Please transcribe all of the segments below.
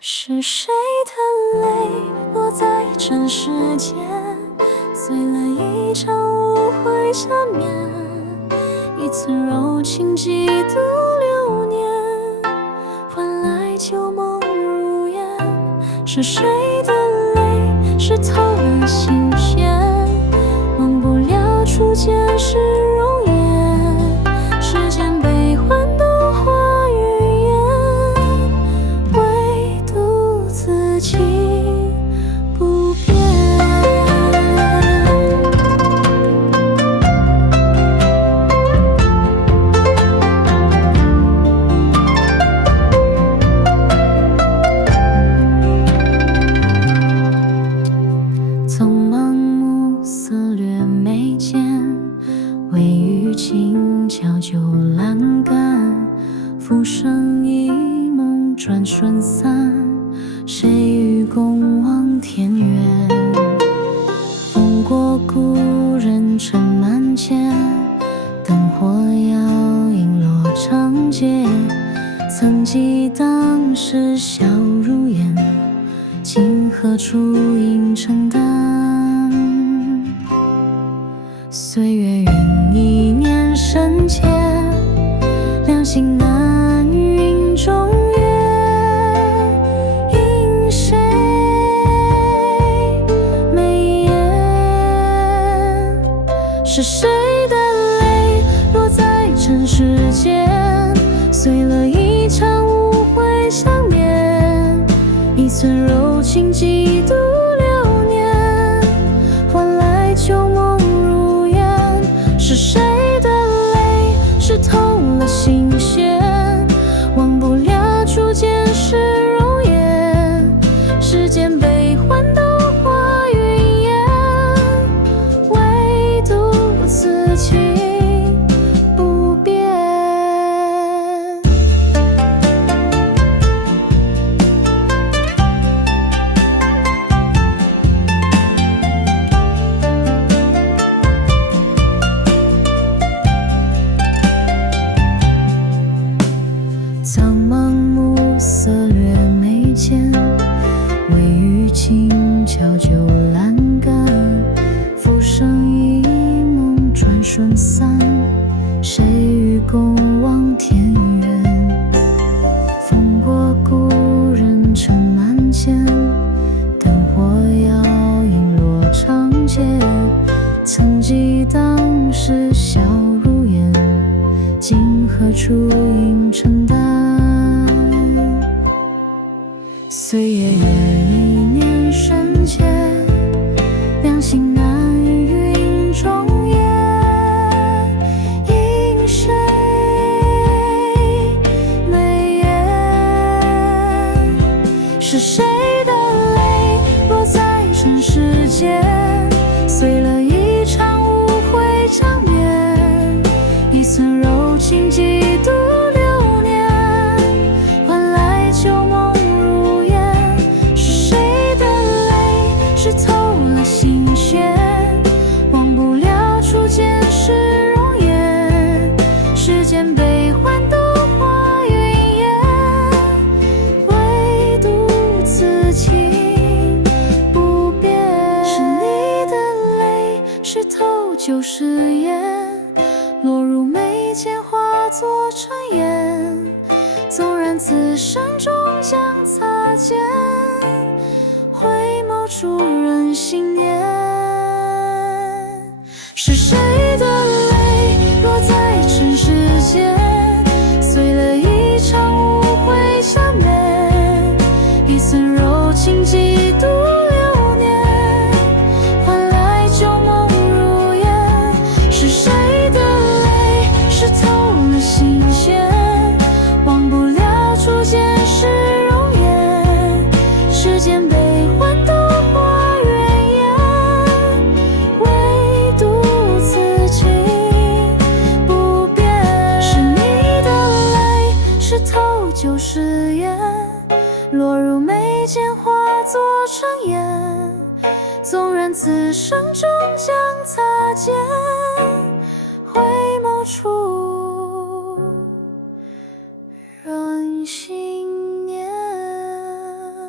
是谁的泪落在尘世间，碎了一场误会下面，一寸柔情几度流年，换来旧梦如烟。是谁的泪湿透了心弦，忘不了初见时容颜，世间悲欢都化语言，唯独自己不变。匆忙暮色掠眉间，微雨轻敲旧栏杆，浮生一梦转瞬散，谁与共望天远？风过故人尘满肩，灯火摇影落长街，曾记当时笑如烟，今何处应承担？岁月愿一念深浅，两心难云中月，因谁眉眼？是谁的泪落在尘世间，碎了一场误会相恋，一寸柔情几度流年，换来旧梦如烟。是谁的泪湿透了心弦，忘不了初见时容颜，世间悲欢都化云烟，唯独此情不变。苍茫暮色掠眉间，微雨轻敲旧栏杆，浮生一梦转瞬散，谁与共望天远？风过故人尘满肩，灯火摇影落长街，曾记当时笑如烟，今何处应承担？岁月愿一念深浅，两心难云中烟，因谁眉眼？是谁的泪落在尘世间，碎了一场误会场面，一寸柔情几度流年，换来旧梦如烟。是谁的泪湿透了心弦，忘不了初见时容颜，世间悲欢都化云烟，唯独此情不变。是你的泪湿透旧誓言，落入眉间化作尘烟，纵然此生终将擦肩，回眸处人心念。是谁的泪落在尘世间，碎了一场误会相恋，一寸柔情几度流年，换来旧梦如烟。是谁的泪湿透了心弦，忘不了初见时容颜，世间悲欢都化云烟，唯独此情不变。是你的泪湿透旧誓言，落入眉间化作尘烟，纵然此生终将擦肩，回眸处人心念。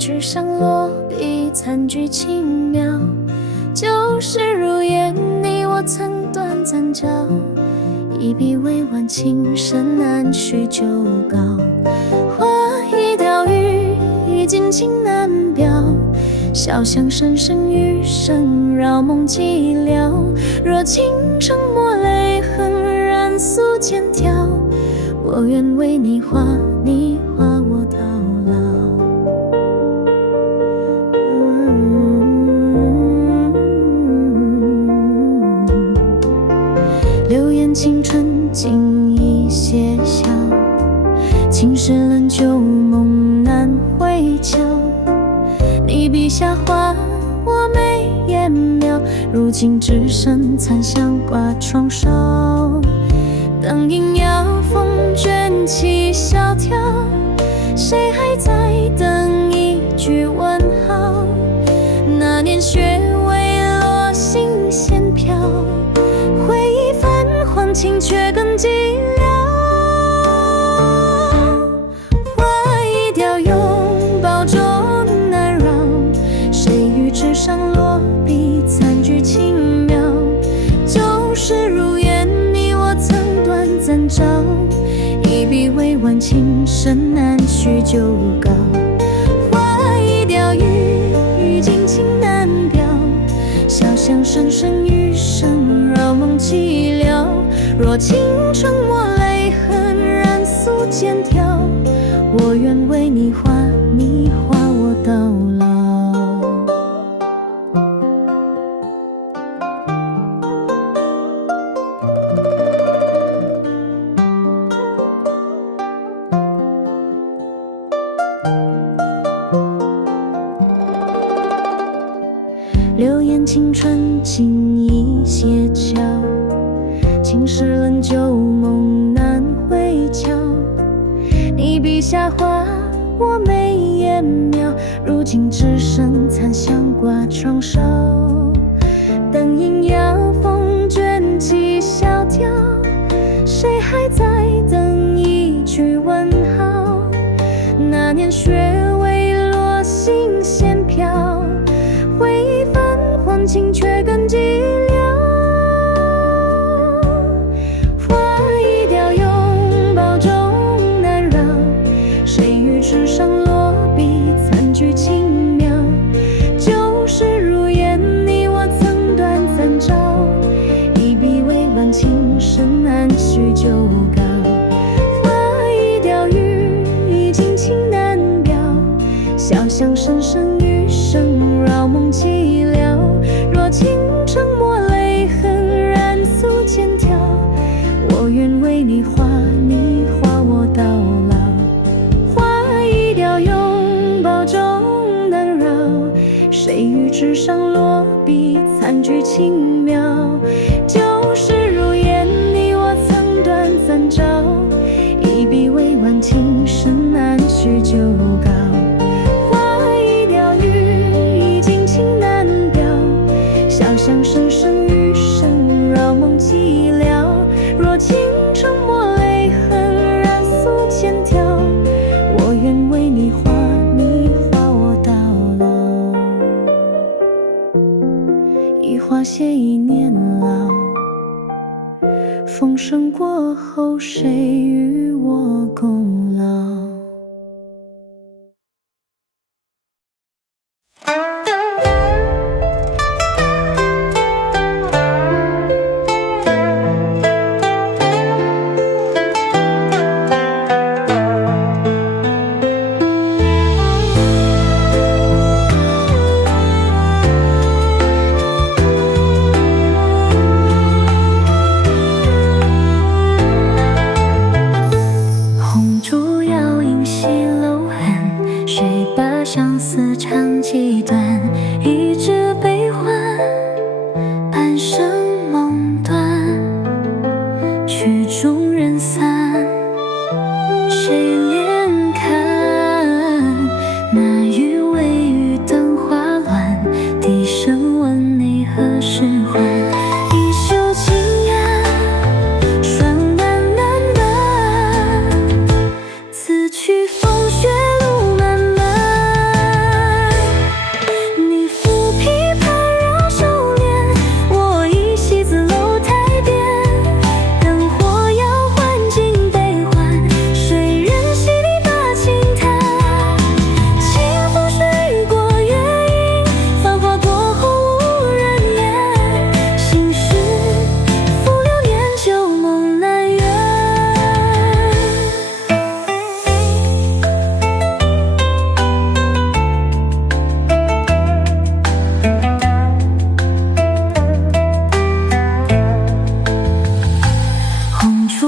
纸上落笔，残句轻描，旧时如烟，你我曾短暂交，一笔未完，情深难续旧稿。花已凋雨，已尽情难表，小巷声声余声扰梦寂寥。若倾城墨泪痕染素笺条，我愿为你画，你画我到老。流言青春尽已歇晓，青石冷旧梦难回瞧。你笔下画，我眉眼描，如今只剩残香挂窗梢。灯影摇，风卷起萧条，谁还在等一句问号？那年雪未落，星线飘，回忆泛黄，情却更寂寥。花已凋，拥抱中难扰，谁于纸上落笔，残句轻描。旧时如烟，你我曾短暂照，一笔未完，情深难续旧稿。花已凋，雨尽情难表，小巷声声余声扰梦寂寥。若倾城墨泪痕染素笺条，我愿为你画，你画我到老。流言青春尽已歇悄，青石冷旧梦难回瞧。你笔下画，我眉眼描，如今只剩残香挂窗梢。灯影摇，风卷起萧条，谁还在等一句问号？那年雪未落，星线飘，回忆泛黄，情却更寂寥。花已凋，拥抱中难扰，谁于纸上落笔，残句轻描。旧时如烟，你我曾短暂照，一笔未完，情深难续旧稿。花已凋，已尽情难表，小巷声声余声扰梦寂寥。若倾城墨泪痕染素笺条，我愿为你画，你画我到老。花已凋，拥抱中难扰，谁于纸上落笔，残句轻描。旧时如烟，你我曾短暂照，一笔未完，情深难续旧稿。小巷声声余声扰梦寂寥。若倾城墨泪痕染素笺条，我愿为你画，你画我到老。一花谢一年老，风声过后，谁与我共老？相思长几段，一纸悲欢，半生梦断，曲终人散，谁怜看？那雨微雨，灯花乱，低声问你何时还？一袖轻染，霜难难断，此去风雪路漫漫。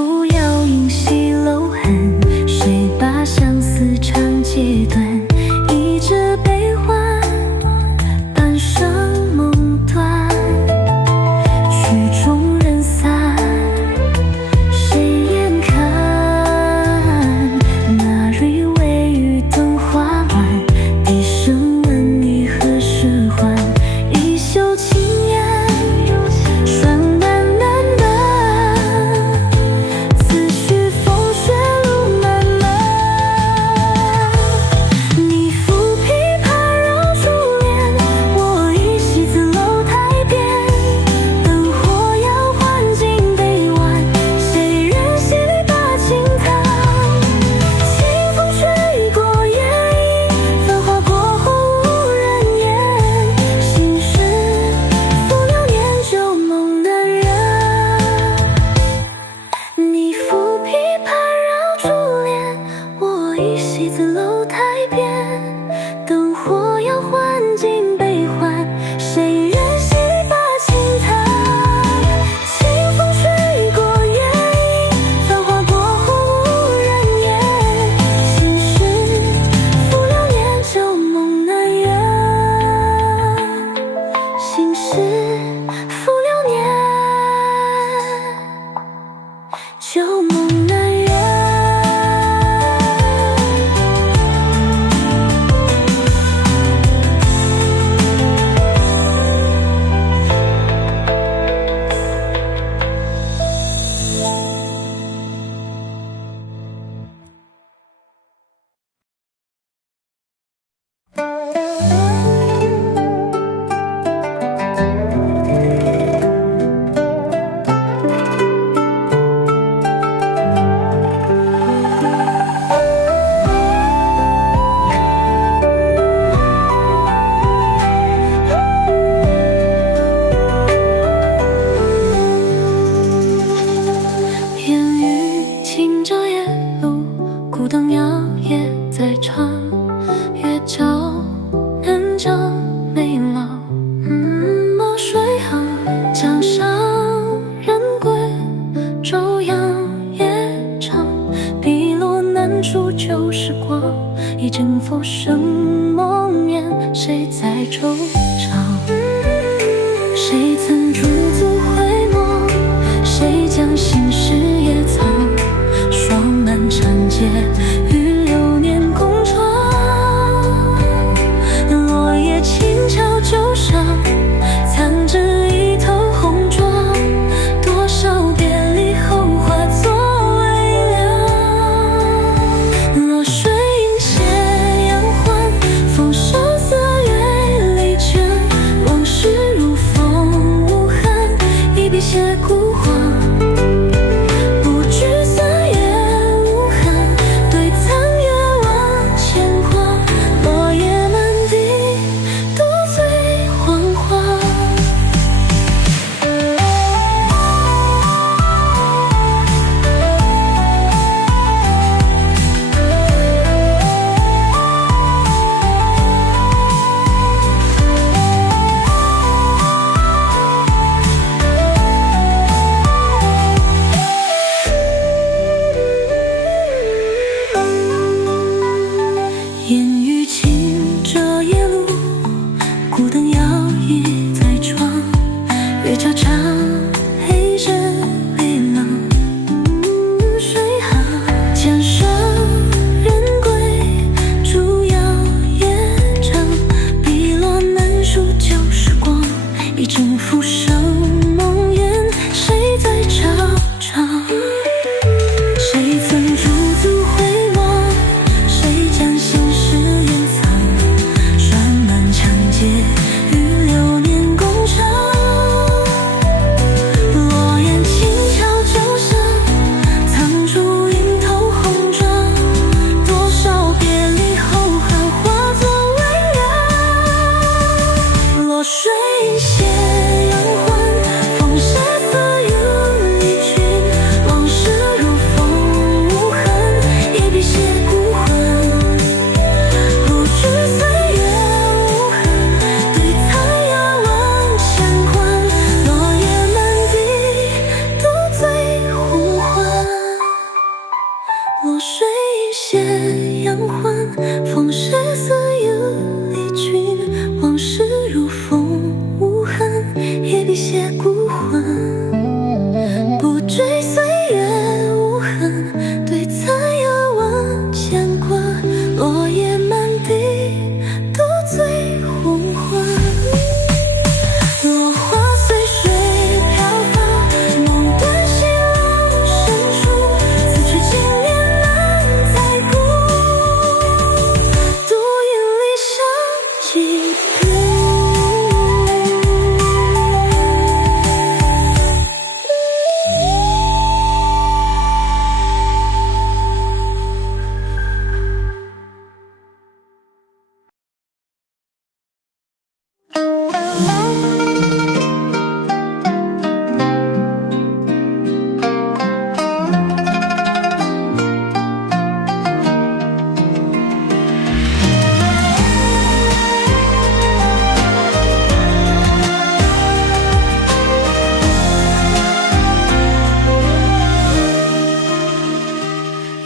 手摇影稀漏痕，谁把相思长截断？一直悲欢，半生梦断。曲终人散，谁眼看？那蕊微雨灯花乱，低声问你何时还？一袖轻烟，霜暖暖的，此去风雪路漫漫。你抚琵琶绕珠帘，我依稀自楼台边。灯火摇晃尽悲婉，谁人戏里把情弹？清风吹过眼影，繁华过后无人言。心事负流年，旧梦难圆。你抚琵琶绕珠帘，我依稀自楼台边。灯火摇晃尽悲欢，谁人戏里把情弹？清风吹过眼影，繁华过后无人言。心事负流年，旧梦难圆。心事负流年，旧梦难圆。烟雨轻遮夜路，孤灯摇曳在窗，月照能将眉老。墨水行，江上人归，昼阳夜长。碧落难处旧时光，一阵浮生梦眠，谁在惆怅？谁曾驻足回眸？谁将心事也藏？霜满长街，与流年共闯。落叶轻敲旧伤，藏着一头红妆。多少别离后化作微凉。落水映斜阳欢，风收四月里卷。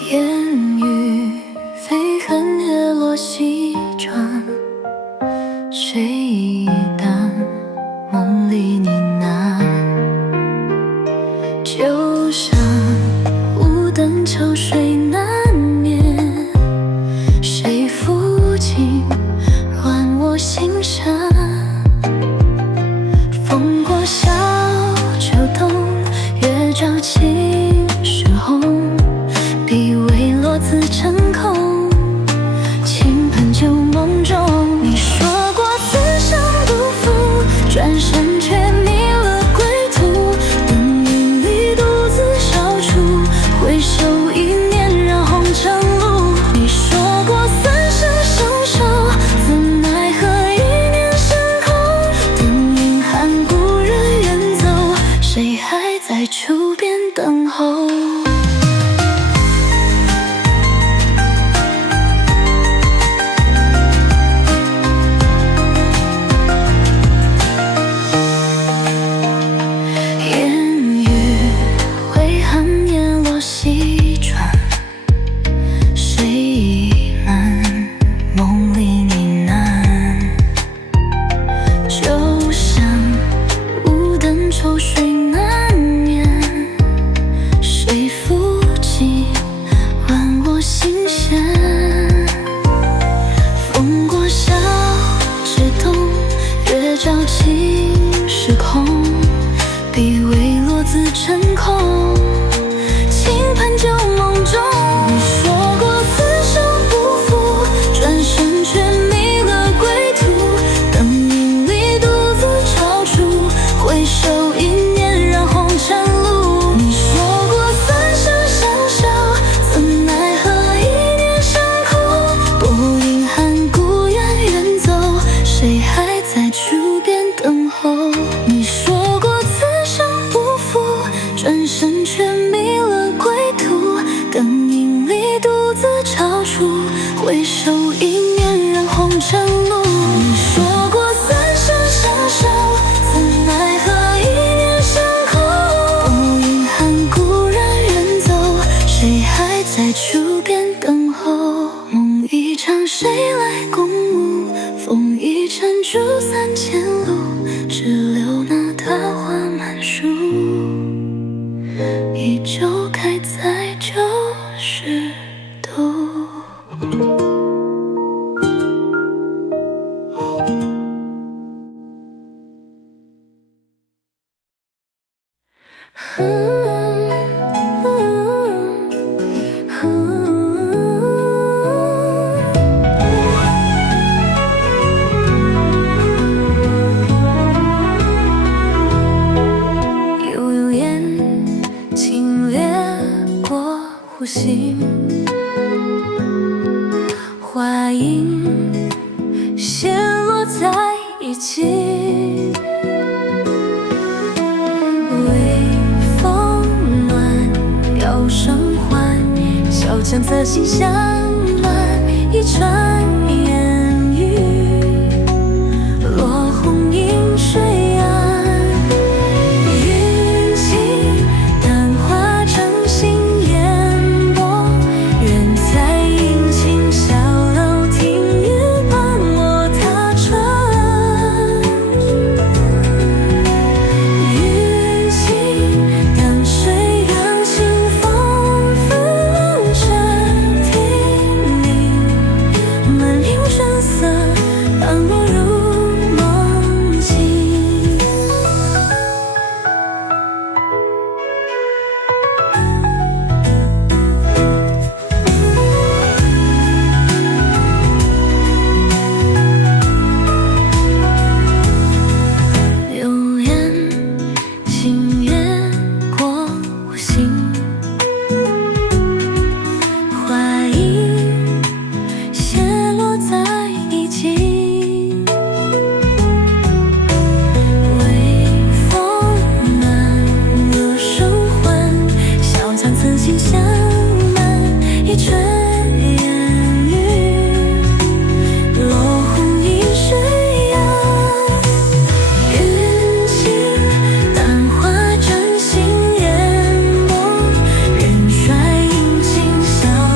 烟雨飞恨叶落西转，谁已淡，梦里呢喃。旧山无灯秋水难眠，谁抚琴乱我心弦。风过小秋冬，月照青石红，笔微落自成空，倾盆旧梦中。你说过此生不负，转身却迷了归途，灯影里独自踌躇，回首一念染红尘路。你说过三生相守，怎奈何一念升空，灯影寒故人远走，谁还在处边等候？照青石空，笔微落自成空，倾盆旧梦中。你说过此生不负，转身却迷了归途，灯影里独自踌躇，回首一念染红尘路。你说过三生相守，怎奈何一念升空，薄云寒故远远走，谁还在处边等候？你说过此生不负，转身却迷了归途，灯影里独自踌躇，回首一念染红尘路。你说过三生相守，怎奈何一念升空，薄云寒故人远走，谁还在处边等候？梦一场谁来共舞，风一尘竹散前路，只留那桃花满树，依旧开在旧时度。呼吸，花影泻落在一起，微风暖，摇声唤，小巷侧心相满，一串烟雨，落红映水岸，云起淡花正心。笑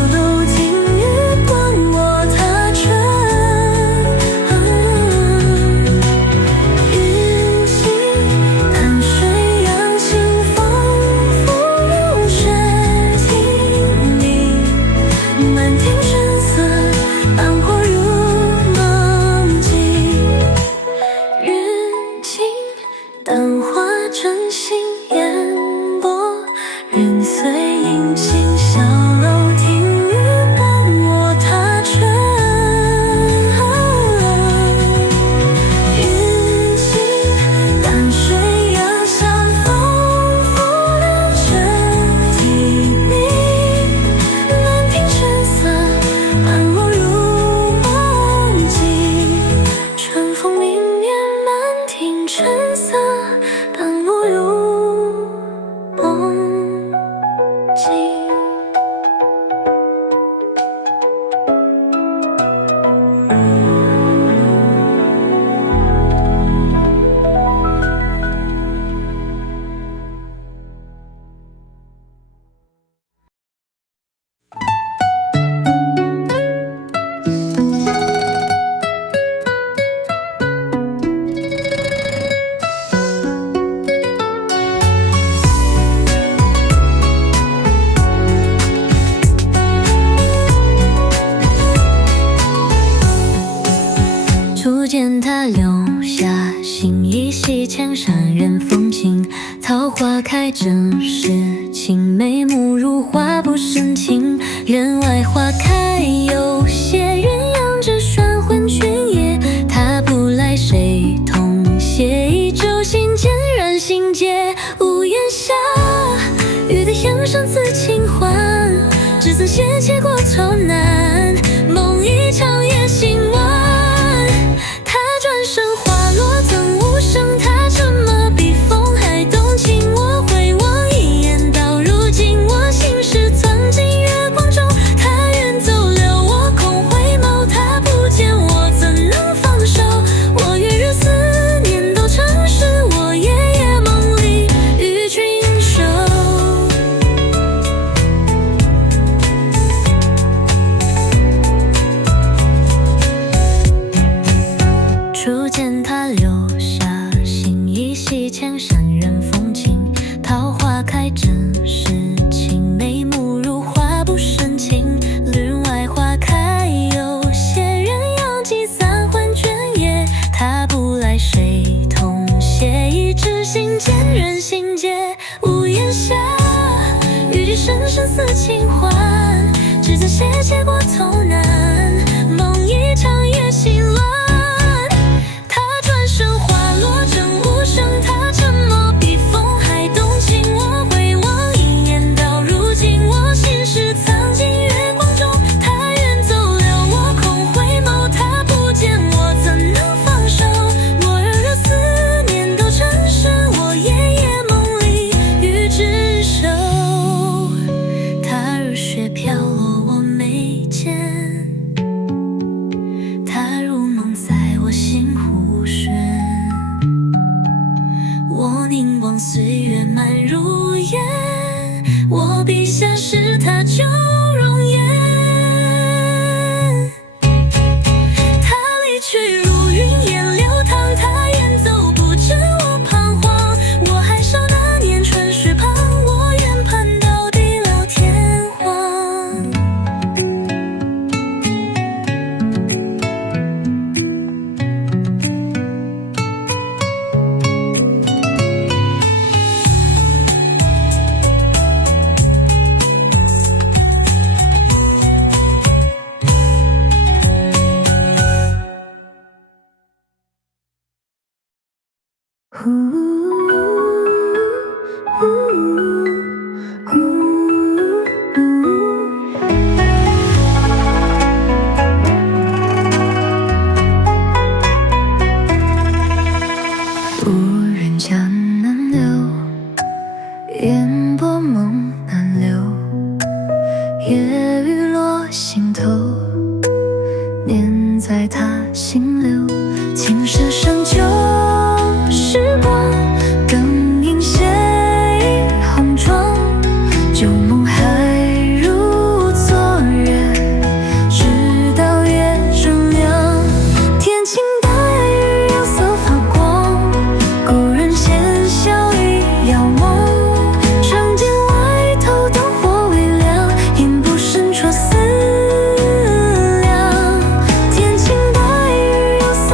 轻小楼听雨伴我踏春。云起淡水扬香风拂两枕提笔，难平春色伴我入梦境。春风明灭满庭春色伴我入梦境。初见他留下心意，系千山人风情。桃花开正是青梅，目如花不生情。人外花开有些鸳鸯，只拴魂君夜。他不来谁同写意？舟行渐染心结。屋檐下，雨的阳上刺轻缓，只曾斜切过头南。梦一场夜醒晚。转身花落曾无声，他沉默比风还动情。我回望一眼，到如今我心事藏进月光中。他远走了，我空回眸，他不见我怎能放手？我月日思念都成诗，我夜夜梦里与君守。初见他留下心意，系千山人风情。桃花开正是青梅，目如花不生情。帘外花开有些鸳鸯，几三还卷叶。他不来谁同写意？知心渐染心结。屋檐下，雨滴声声似轻缓，只曾斜切过头南。梦一场夜醒乱。岁月漫如烟，我笔下是他旧容颜。他离去如云烟流淌，他远走不知我彷徨。我还少那年春水旁，我愿盼到地老天荒。无人江南流，烟波梦难留。夜雨落心头，念在他心流。青蛇上旧时光，更映斜影红妆。旧梦还如昨日，直到夜正亮。天晴大雨有色发光，故人闲笑一遥望。长剑外头灯火微亮，烟不深戳思量。天晴大雨有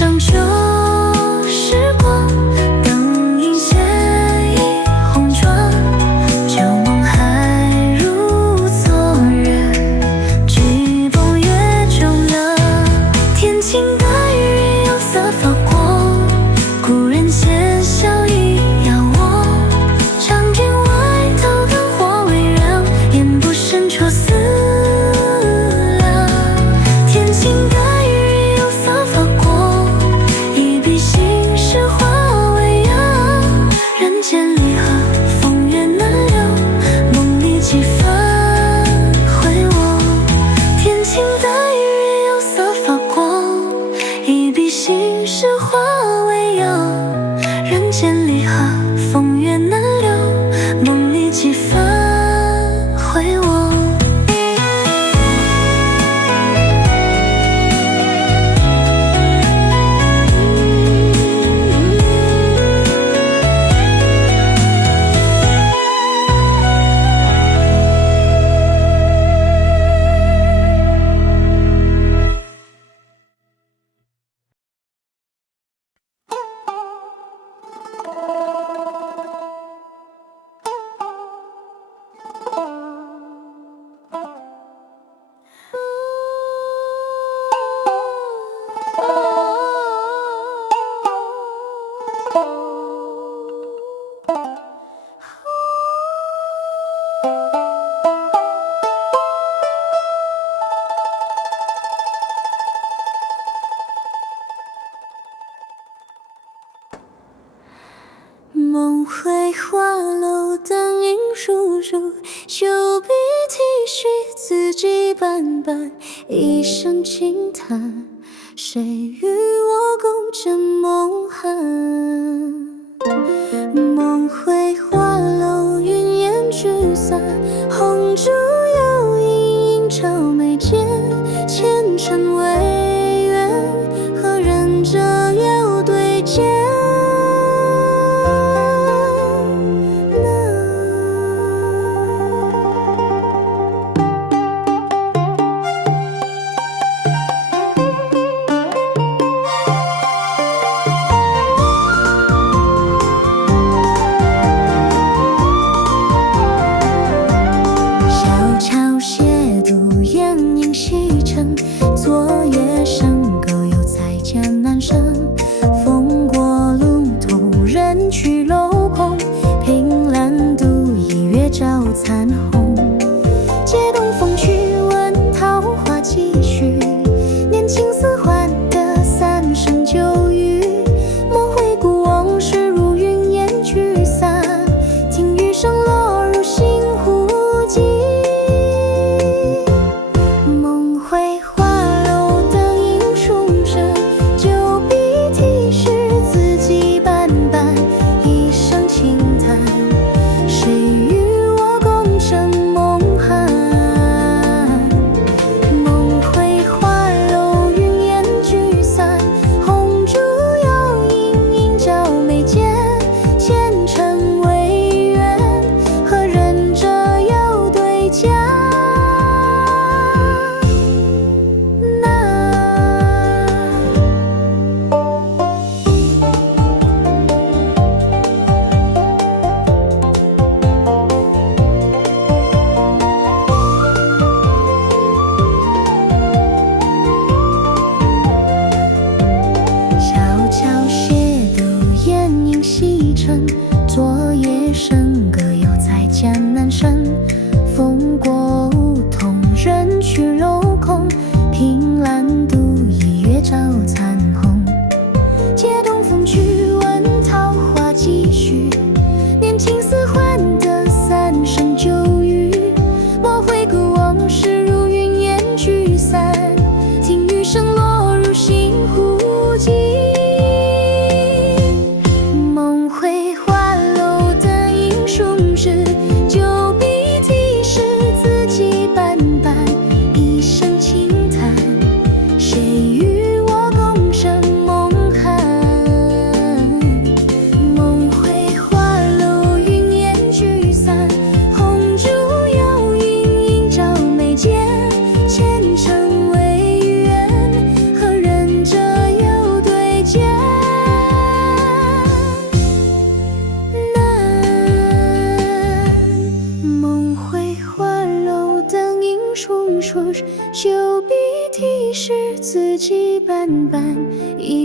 上旧时光，灯影斜倚红妆，旧梦还如昨日，举步月中了。天晴的雨有色发光，故人闲笑一遥望，长卷外头灯火微亮，烟不深处思量。天晴的雨有色发光，一笔心事化为阳。人间离合，风月难留，梦里几番回望。天晴的雨有色发光，一笔心事化为阳。人间离合，风月难留，梦里几番回望。梦回花楼，灯影疏疏，袖笔提续，字迹斑斑，一声轻叹，谁与我共枕梦寒？梦回花楼，云烟聚散，红烛幽影映照眉间，前尘未缘，何人折腰对剑？昨夜笙歌有才家南山，风过路途，人去楼空，凭栏度一月照残红。借东风去问桃花几许，年轻似幻的三生旧语。莫回顾往事如云烟聚散，听雨声落入心湖际。梦回花楼，灯影数着，旧笔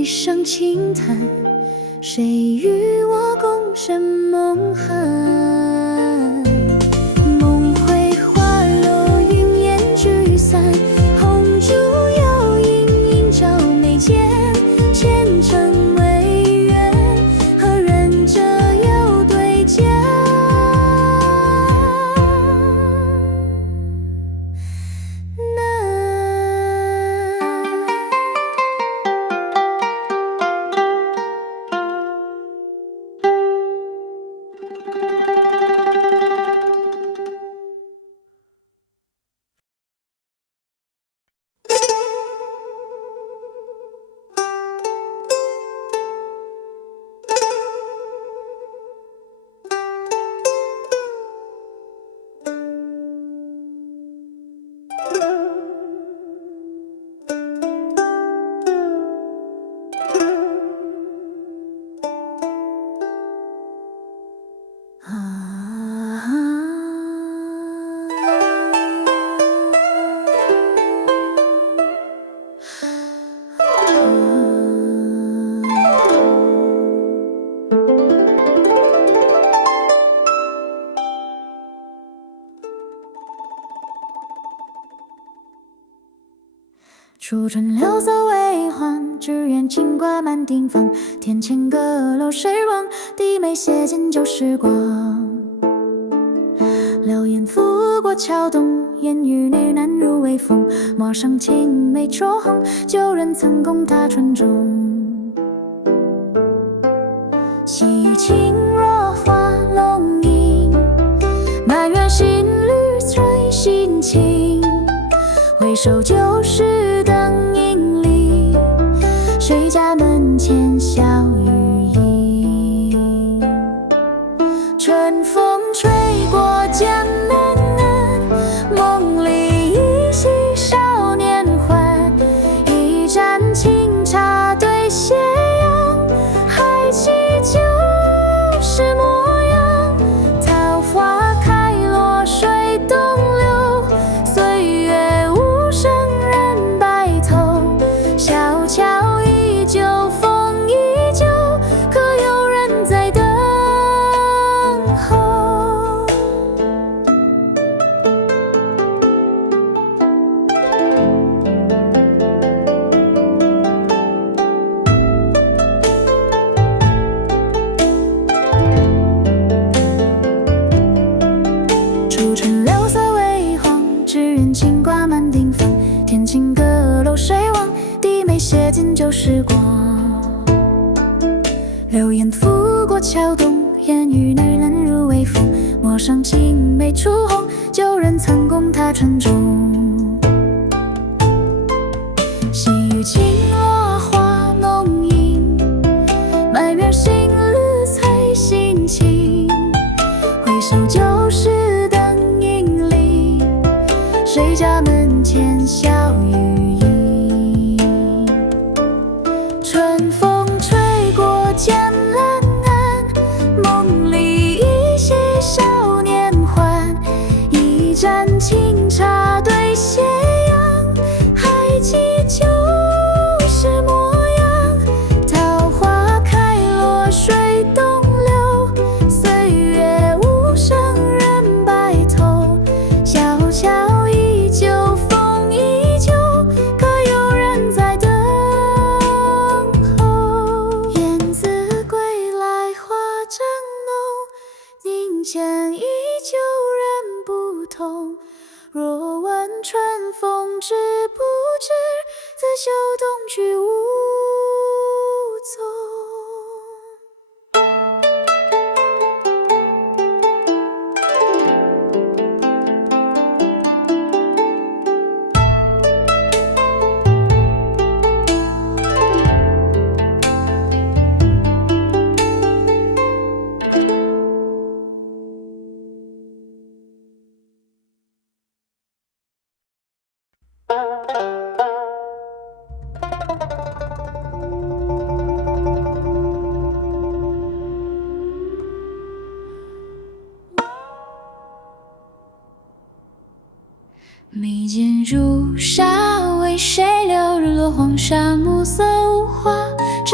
声轻叹，谁与我共枕梦寒？梦回花落，云烟聚散，红烛幽影映照眉间，前程未远，何人折又对剑？初春柳色微黄，只缘金瓜满庭芳。天前阁楼谁望？低眉斜见旧时光。流言拂过桥东，烟雨女难入微风。陌上青梅灼红，旧人曾共他船中。细雨轻若花龙吟，埋怨新侣催心情。回首旧时灯影里，谁家门前笑语音？春风吹过江南岸，梦里依稀少年欢。一盏清茶对斜阳，还记旧时模样。桃花开落水东流，岁月无声人白头。小桥依旧，风依旧，可有人在等候？初春柳色微黄，只缘金瓜满庭芳。天前阁楼谁望？低眉斜见旧时光。流言拂过桥东，烟雨女难入微风。陌上青梅初红，旧人曾共他船中。细雨轻落花浓吟，埋怨新侣催心情。回首旧时灯影里，谁家门前笑语音？春风吹过江南岸，梦里依稀少年欢。一盏清茶对斜阳，还记旧时模样。桃花开落水东流，岁月无声人白头。小桥依旧，风依旧，可有人在等候？燕子归来花正浓，庭前依旧人不同。若问春风知不知，自绣东去无眉间朱砂为谁留？日落黄沙，暮色无花，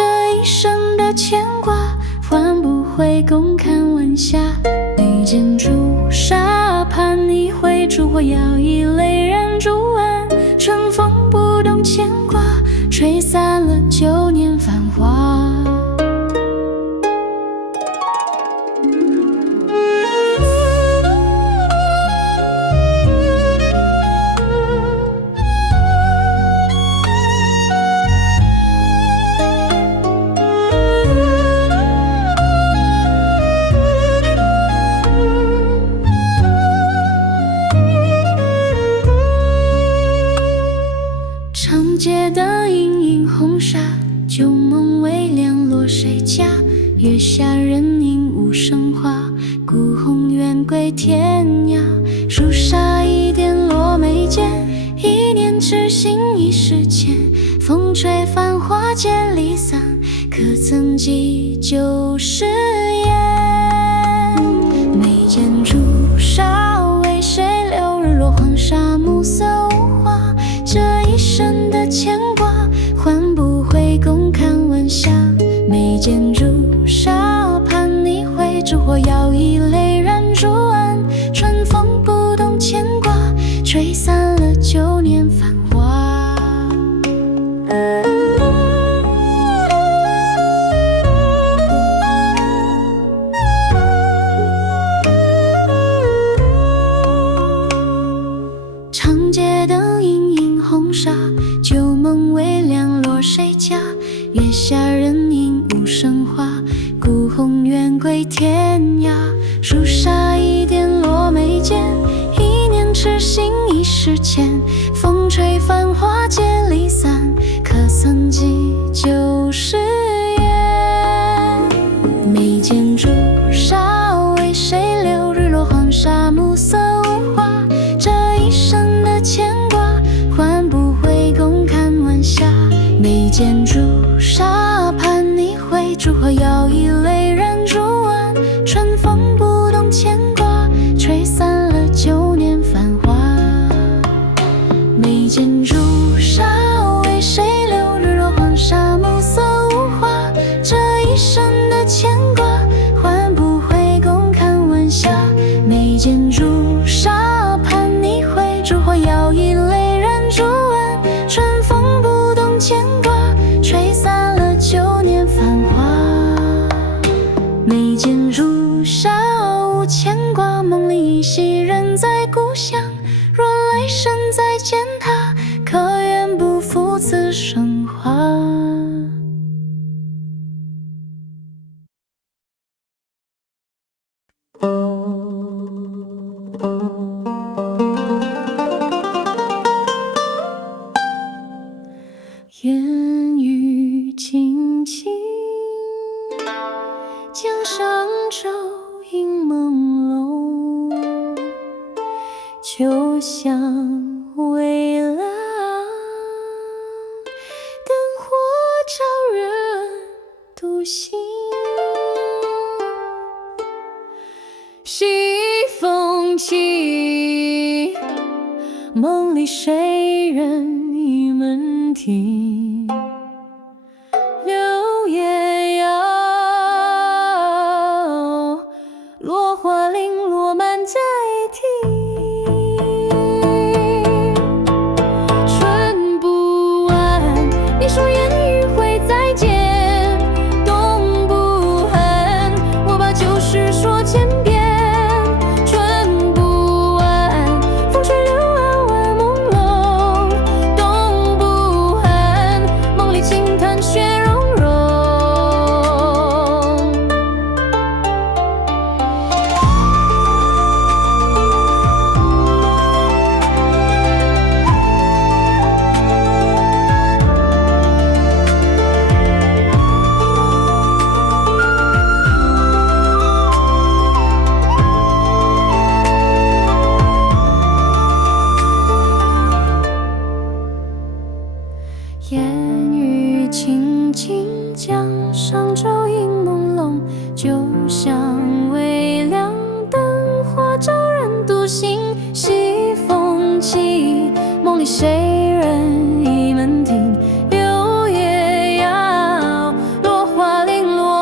的牵挂，换不回共看晚霞。眉间朱砂，盼你回烛火，摇一泪燃烛晚。春风不懂牵挂，吹散了旧年繁华。长街的隐隐红纱，旧梦微凉落谁家？月下人影无声话，孤鸿远归天涯。朱砂一点落眉间，一念痴心一时牵。风吹繁华渐离散，可曾记旧誓言？眉间朱砂，为谁留？日落黄沙，暮色无华。这一生的牵挂，换不回共看晚霞。眉间朱砂，盼你回烛火，摇一泪燃烛晚。春风不懂牵挂，吹散了旧年繁华。长街灯隐隐红纱，旧梦微凉落谁家？月下人影无声话，孤鸿远归天涯。朱砂一点落眉间，一念痴心一时牵。风吹繁华渐离散，可曾记旧誓言？眉间朱砂，为谁留？日落黄沙，暮色无华。这一生的牵挂，换不回共看晚霞。眉间朱砂，盼你回烛火，摇一泪燃烛晚。春风不懂牵挂，吹散了旧年繁华。眉间朱砂，为谁留？日落黄沙，暮色无华。这一生的牵挂，换不回共看晚霞。眉间朱砂，盼你回烛火，摇一泪燃烛晚。春风不懂牵挂，吹散了旧年繁华。眉间朱砂，无牵挂，梦里依稀人在故乡。若来生再见他，可愿不负此生华？烟雨轻轻，江上舟影朦胧。酒香微凉，灯火照人独行。西风起，梦里谁人倚门庭？柳叶摇，落花零落满在庭。春不晚，你说烟雨会再见。冬不寒，我把旧事说千遍。春不晚，风吹柳暗晚朦胧。冬不寒，梦里轻叹雪融融。烟雨轻轻，江上舟影朦胧。酒香微凉，灯火照人独行。西风起，梦里谁人倚门庭？柳叶摇，落花零落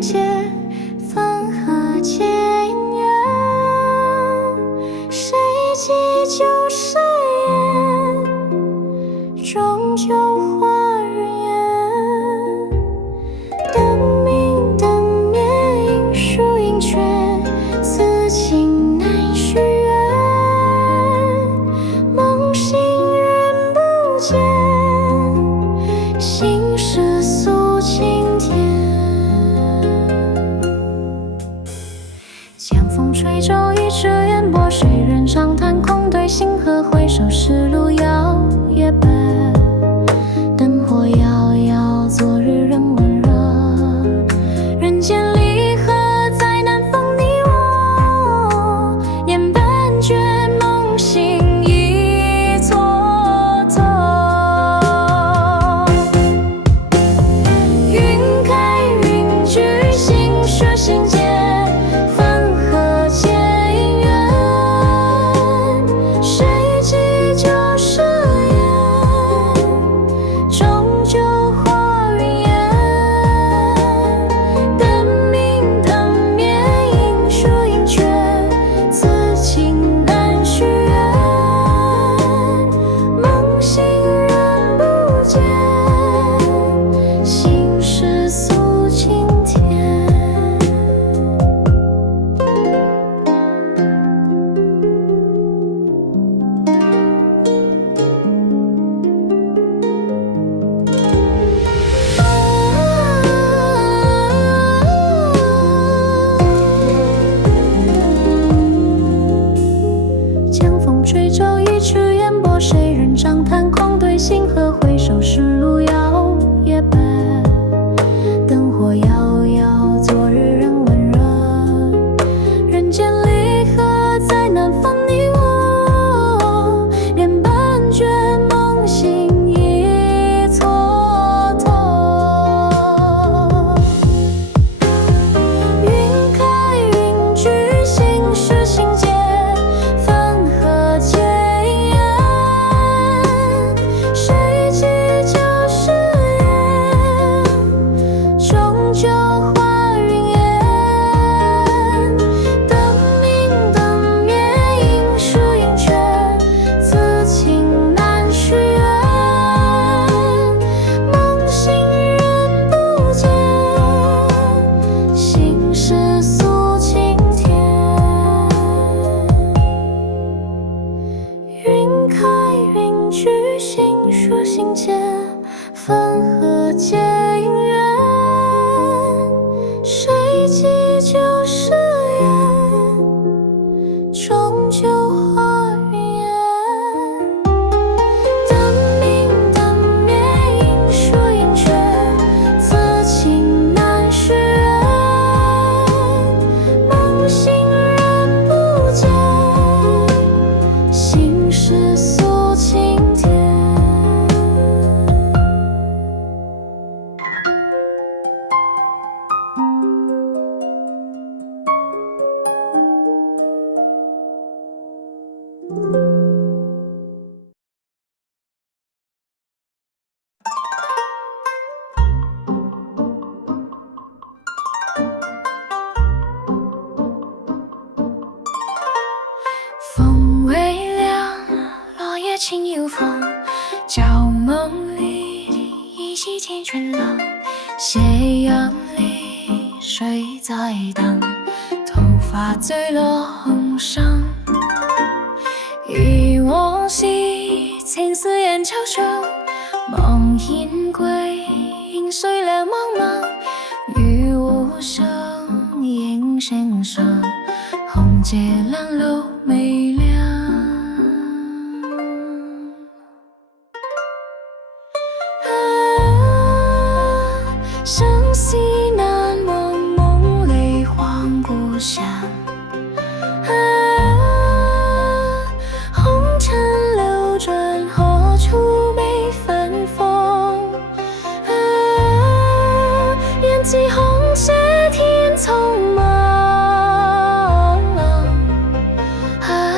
结，分合结姻缘。谁记旧誓言，终究化人烟。灯明灯灭，应疏应缺，此情难续约。梦醒人不见，心事诉青天。江风吹皱一纸烟波，谁人长叹空对星河，回首是路遥也奔。灯火遥遥，昨日人温热。人间离合，再难逢你我。眼半倦，梦醒已蹉跎。云开云聚，心事心结。分合结姻缘，谁记旧誓言，终究化云烟。灯明灯灭，应疏应缺，此情难续约。梦醒人不见，心事诉青天。江风吹皱一纸烟波，谁人长叹空对星河，回首是路遥也奔。灯火遥遥，昨日人温热。人间离合，再难逢你我。脸半倦，梦醒已蹉跎。云开云聚，心事心结。分合结姻缘，谁记旧誓言，终究化云烟。灯明灯灭，应疏应缺，此情难续约。梦醒人不见，心事诉青天。云开云聚，心事心结。分合结姻缘，谁记旧誓言，终究化云烟。灯明灯灭，应疏应缺，此情难续约。梦醒人不见，心事诉青天。风微凉，落叶轻又风，旧梦里依稀见春冷。斜阳里，谁在等？头发醉落红裳。忆往昔，情丝人悄悄，望烟归，影碎了茫茫。雨无声，影声声，红街烂楼没亮。生息难忘，梦泪晃故乡。红尘流转，何处没芬芳？缘起红谢天匆忙。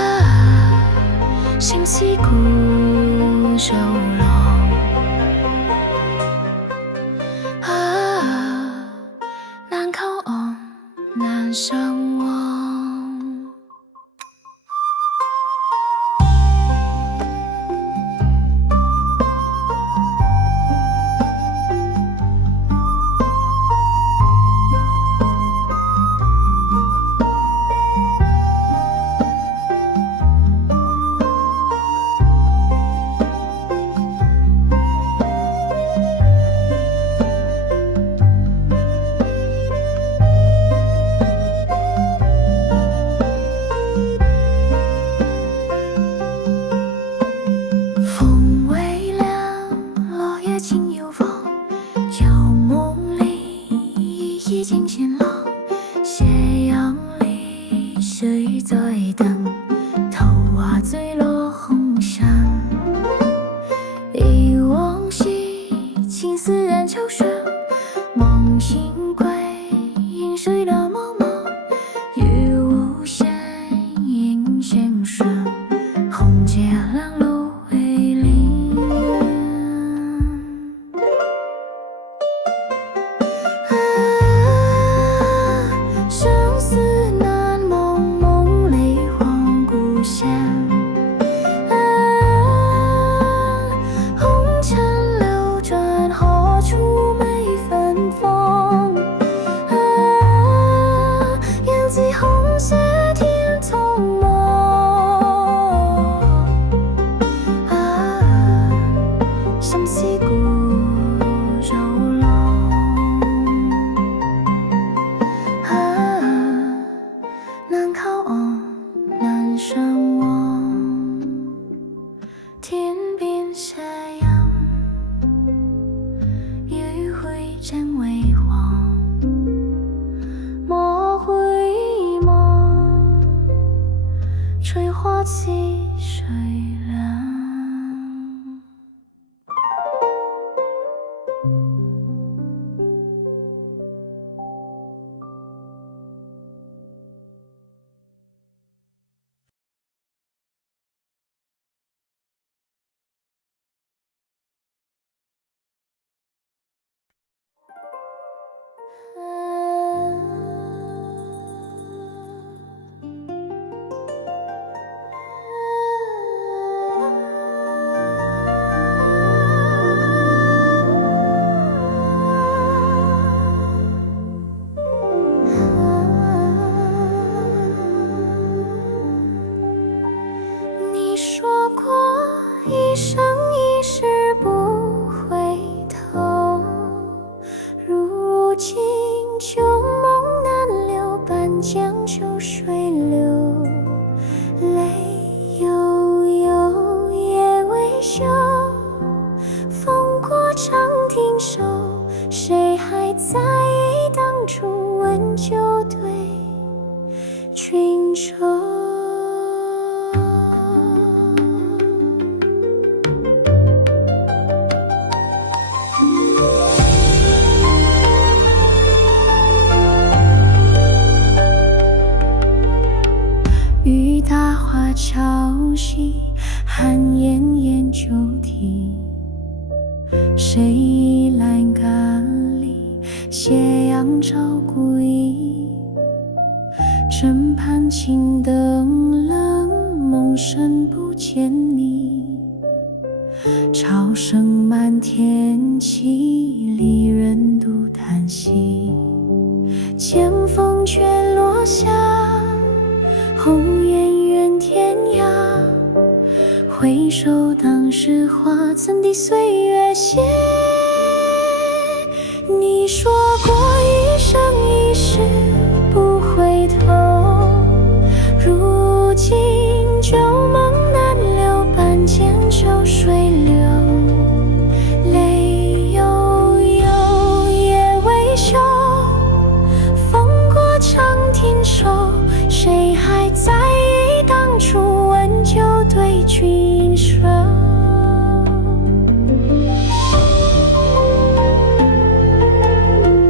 难相忘。风微凉，落叶轻又放，旧梦里已经渐老。斜阳里，谁在等？头瓦坠落红山。忆往昔，情丝染桥上，梦醒归，饮水了茫茫。雨无限，银线上，红阶浪路为邻。生死难梦，梦泪晃故乡。红尘流转，何处没芬芳？犹记红鞋天匆忙。相思故柔浪。难靠岸，难相忘。天边斜阳，余晖渐微黄。莫回眸，吹花起水凉。你说过一生一世不回头，如今旧梦难留，半江秋水流。泪悠悠，夜未休，风过长亭首，谁还在意当初温酒对君愁？雨打花潮汐，寒烟烟酒啼。谁倚栏杆里，斜阳照孤衣。枕畔青灯冷，梦深不见你。潮声漫天凄，离人独叹息。见风却落下，红颜远天涯。回首当时话，怎敌岁月歇？你说过一生一世不回头，如今旧梦难留，半江秋水流。泪悠悠，夜未休，风过长亭首，谁还在意当初温酒对君愁？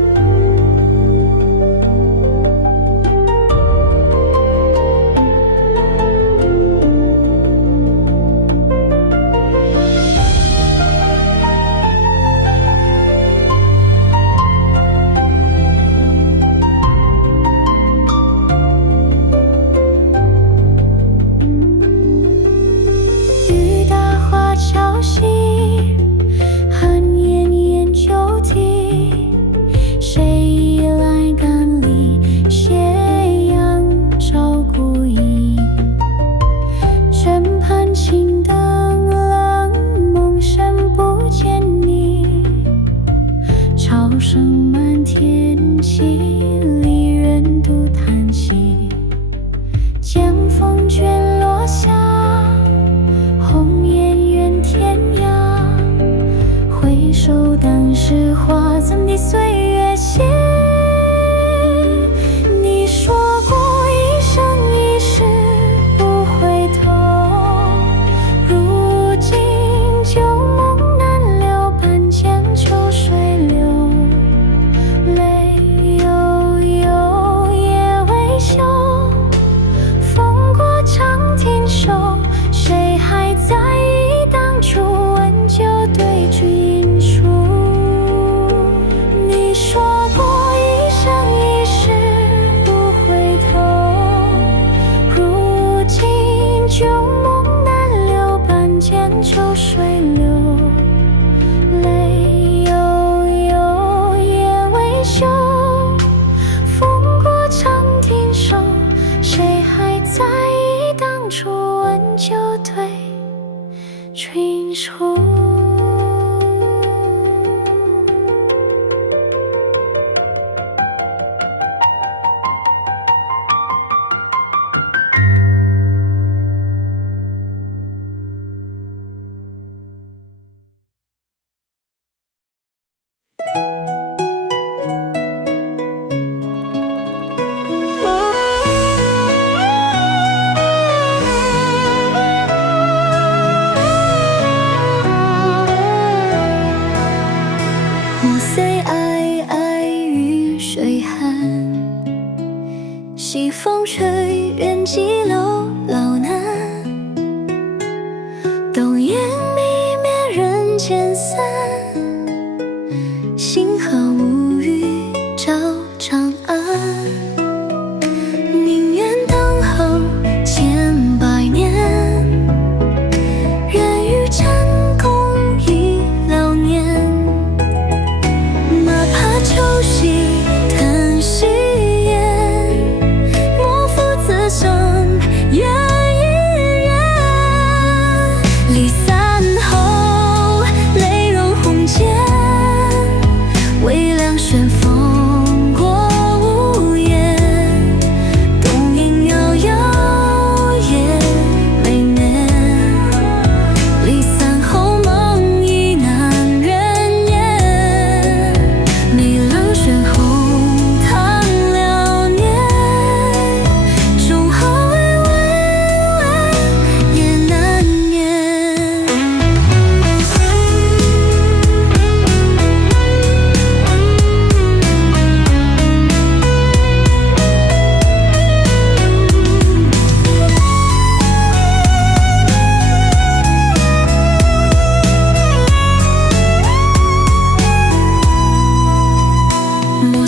声满天际，离人独叹息。见风卷落下，红颜远天涯。回首当时话，怎地岁月歇？你说过一生一世不回头，如今旧梦难留，半间秋水流。泪悠悠，夜未休，风过长亭瘦，谁还在意当初温酒对君书？你说过一生一世不回头，如今旧梦难留，半间秋水流。泪悠悠，夜未休，风过长亭瘦，谁还在意当初温酒对君书？暮岁皑皑，雨水寒。西风吹，远骑楼老难。灯焰迷灭，人间散。星河无语，照长安。宁愿等候千百年，愿与战共一老年。马怕秋夕叹息烟，莫负此生缘一缘。离散后，泪融红笺，微凉旋风过屋檐。东瀛遥遥，夜未眠。离散后，梦已难圆言。你冷轩红堂了年，终后微微也难眠。莫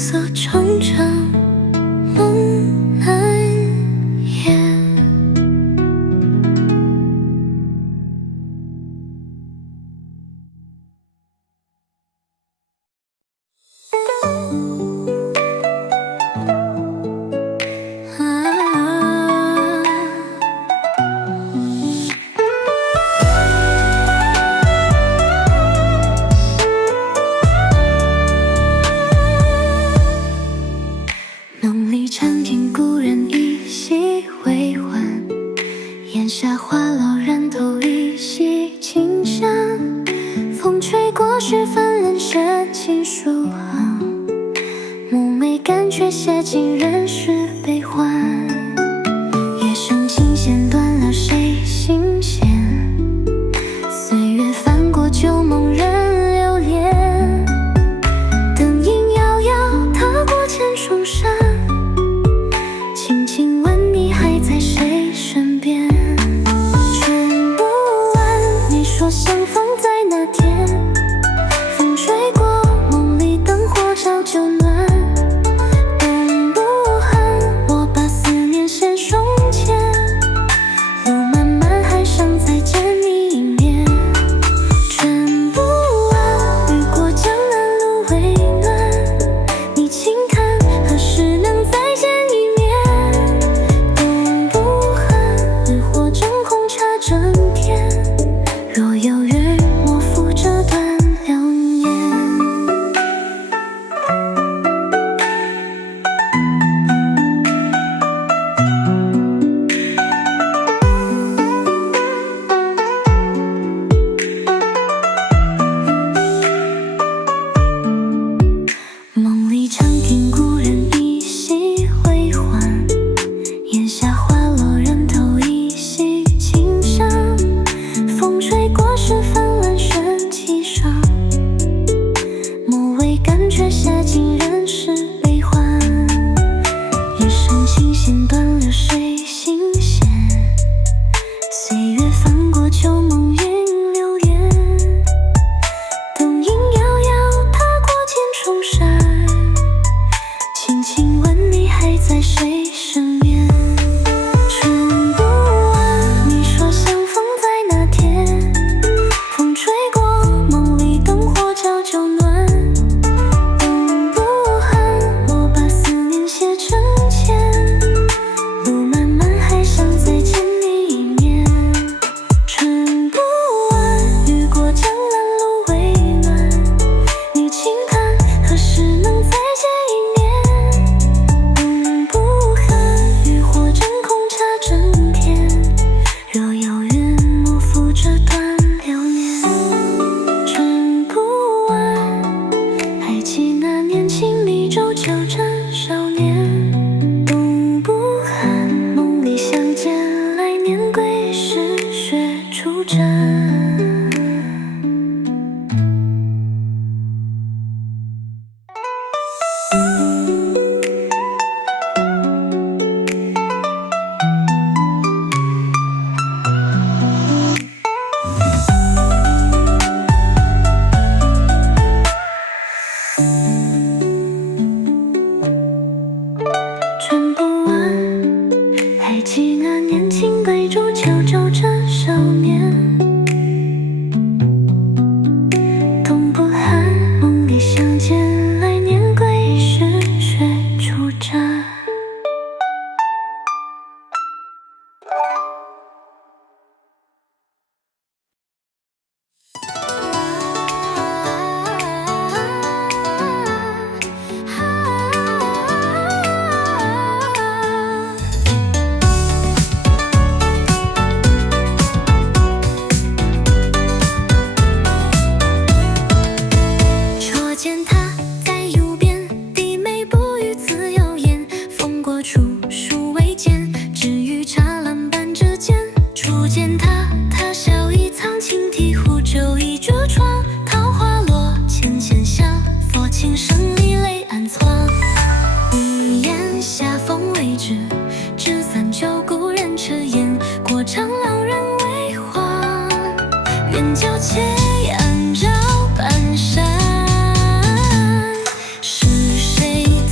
色长城梦难言。梦里长亭故人依稀回还，檐下花落人头依稀清香。风吹过雪帆冷深情书行，梦寐感觉写尽人世悲欢。夜深琴弦断了谁心弦，岁月翻过旧梦人流连。灯影摇摇踏过千重山，轻轻问你还在谁身边。春不晚，你说相逢在那天，风吹过梦里灯火照旧暖。冬不寒，我把思念献胸前，路漫漫还想再见你一面。春不晚，雨过江南路微暖，你轻看何时能再见一面。冬不寒，日火正红茶正甜，若有缘莫负这段流年。梦里长亭故人依稀回还，檐下花落人头依稀清香。风吹过时泛蓝深气伤，梦寐感觉写尽人世悲欢。夜深琴弦断了谁心弦，岁月翻过旧梦云流连。灯影摇摇踏过千重山，轻轻问你还在谁身边。春不晚，你说相逢在那天，风吹过梦里灯火照旧暖。冬不寒，我把思念写成签，路漫漫还想再见你一面。春不晚，雨过江南路微暖，你轻看何时能再见一面。冬不寒，渔火正红茶正甜，若有缘莫负这段流年。春不晚，还记那年轻离舟酒枕少年。冬不寒，梦里相见来年归时雪初沾。春不晚，还记那年轻归舟酒枕少年。冬不寒，梦里相见来年归时雪初沾。捉见他在路边，低眉不语自由言。风过处，树未见，只余茶阑伴指尖。初见他，他笑意藏，轻提壶酒一烛窗。桃花落，浅浅香，佛琴声里泪暗藏。一檐下风未至，纸伞旧故人迟延。过长廊人未还，远郊斜阳照半山。是谁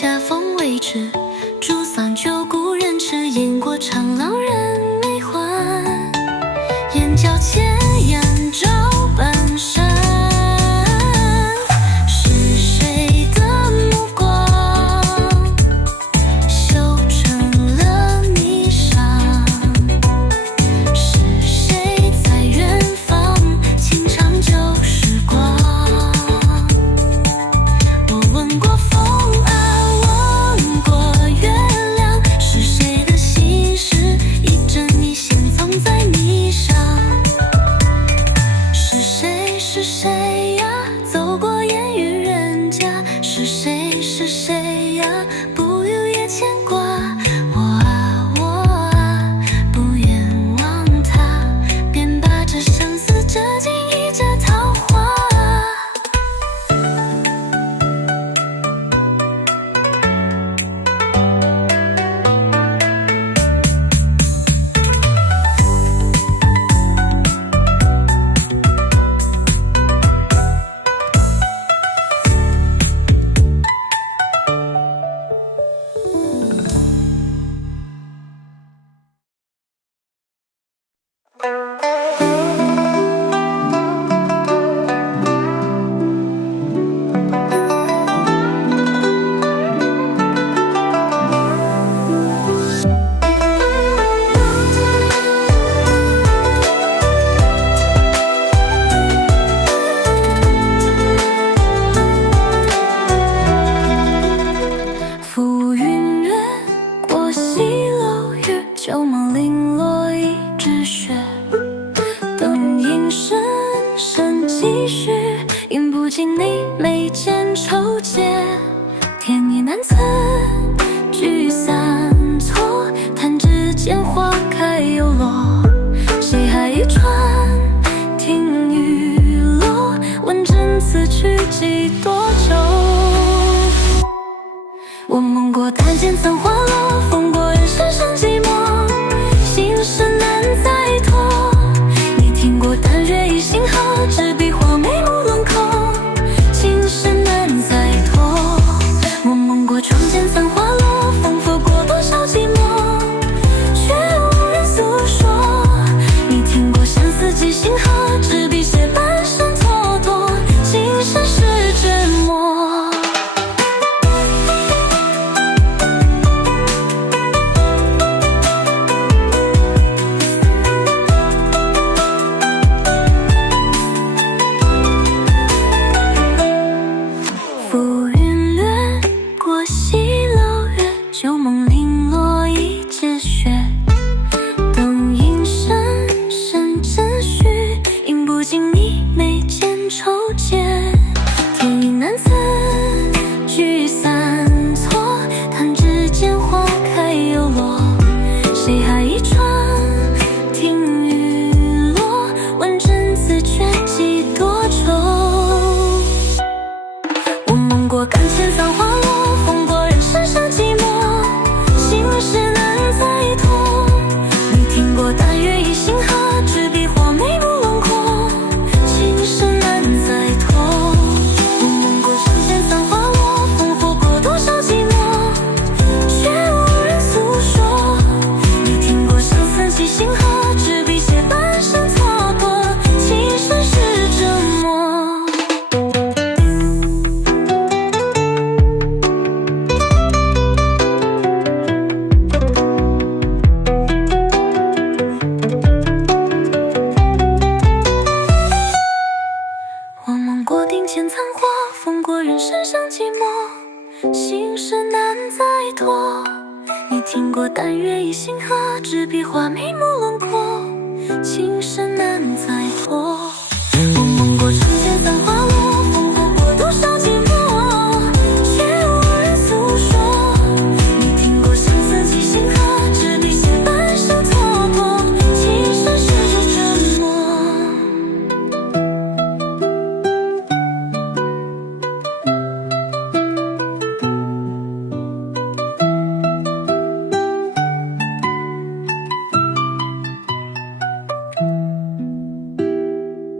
下风未至，珠算旧故人痴，言过长老人没还。眼角千眼照半山，是谁的目光修成了霓裳？是谁在远方轻唱旧时光？我问过风啊，问过月亮，是谁的心事一针一线藏在霓裳？是谁是谁呀？走过烟雨人家，是谁是谁呀？不留也牵挂。我啊我啊，不愿忘他，便把这相思折进一折桃花。浮云掠过西楼月，旧梦零落一纸雪。灯影深深几许，饮不尽你眉间愁结。天意难测，聚散错，弹指间花开又落。谁还一船听雨落？问真此去几多久？我梦过檀间残花落，风过人世上寂寞，心事难再托。你听过淡月一星河，执笔画眉目轮廓，情深难再托。我梦过窗前残花落，风拂过多少寂寞，却无人诉说。你听过相思几星河，执笔写半生蹉跎，情深是折磨。浮云掠过西楼月，旧梦零落一纸雪。灯影深深几许，饮不尽你眉间愁结。天意难测，聚散错，弹指间花开又落。谁还一船听雨落？问真此却几多愁？我梦过竿前残花落，风过人世上寂寞，心事难再托。你听过淡月一星河，执笔画眉目轮廓，情深难再托。我梦过窗前残花落，风拂过多少寂寞，却无人诉说。你听过相思几星河，执笔写半生蹉跎，情深是折磨。我梦过庭前残花，风过人世上寂寞，心事难再托。你听过淡月一星河，执笔画眉目轮廓，情深难再托。我梦过窗前残花落，风拂过多少寂寞，却无人诉说。你听过相思几星河，执笔写半生蹉跎，情深是折磨。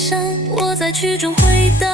响，我在曲中回荡。